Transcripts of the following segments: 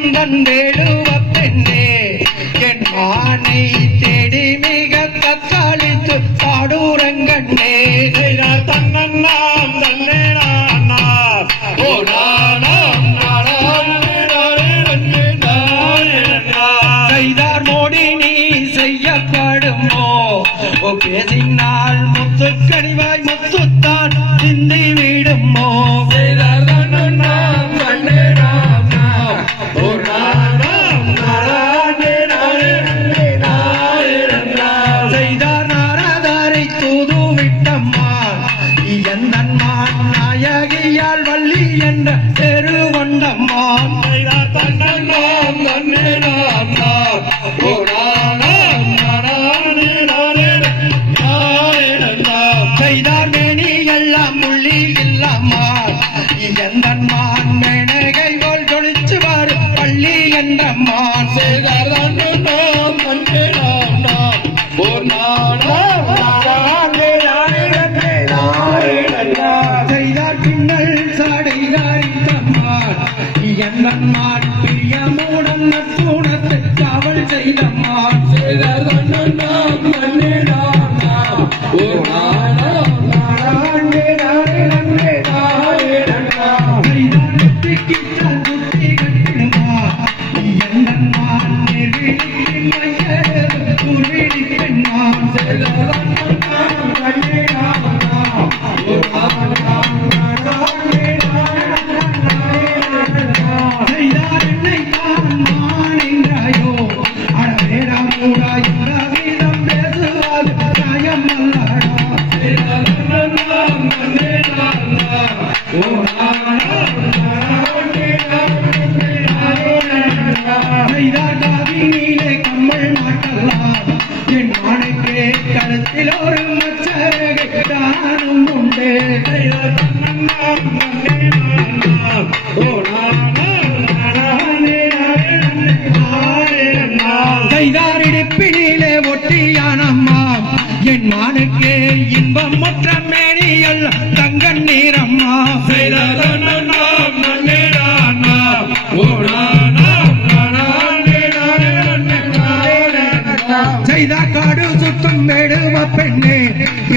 இடம் வந்தேடுவ பெண்ணே என் மானை தேடி மிக தக்காளித்து பாடூரங்கண்ணே தன்னன்னாம் தன்னே நான் ஓ செய்தார் மோடி நீ செய்யப்படுமோ ஓ பேசினால் முத்துக்கணிவாய் முத்துத்தான் சிந்தி விடுமோ செய்தார் நாரதாரை தூது விட்டம்மா எந்தன்மான் நாயகியால் வள்ளி என்ற தெரு கொண்டம்மான் தன்னன்னாம் தன்னே நான் ஓ செய்தார் மேனி எல்லாம் முள்ளி இல்லாமா எந்தன்மான் மேனகை போல் தொழிச்சு வரும் பள்ளி என்றம்மான் செய்தார் தன்னன்னாம் தன்னே நான் ஓ செய்தார் பின்னல் சாடைதாரித்தம்மான் எந்தன்மான் பிரியமூடம் நற்குணத்தை காவல் செய்தம்மான் செய்தார் தன்னன்னாம் தன்னே நான் ஓ கம்மல் மாட்டலாம் என் மானுக்கே கருத்தில் ஒரு மச்சரகை தானும் உண்டு செய்தார் இடுப்பினிலே ஒட்டியானம்மா என் மானுக்கே இன்பம் மற்ற மேனியல் தங்க நீரம்மா செய்தார் தன்னன்னாம் தன்னே நான் ஓ செய்தார் காடு சுத்தம் வேடுவ பெண்ணே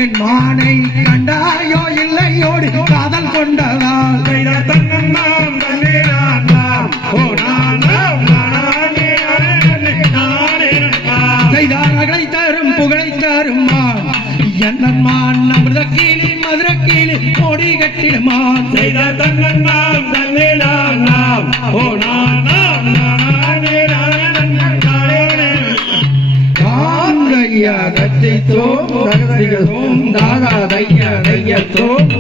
என் மானை கண்டாயோ இல்லையோடு காதல் கொண்டதால் செய்தார் தன்னன்னாம் தன்னே நான் ஓ செய்தார் அகலை தரும் புகழை தருமா என்னன்மான் அமிர்த கீழி மதுர கீழி ஓடி கட்டிடுமான் செய்தார் தன்னன்னாம் தன்னே நான் ஓ காங்கையா கத்தை தோம் தாதா தையா தைய தோம்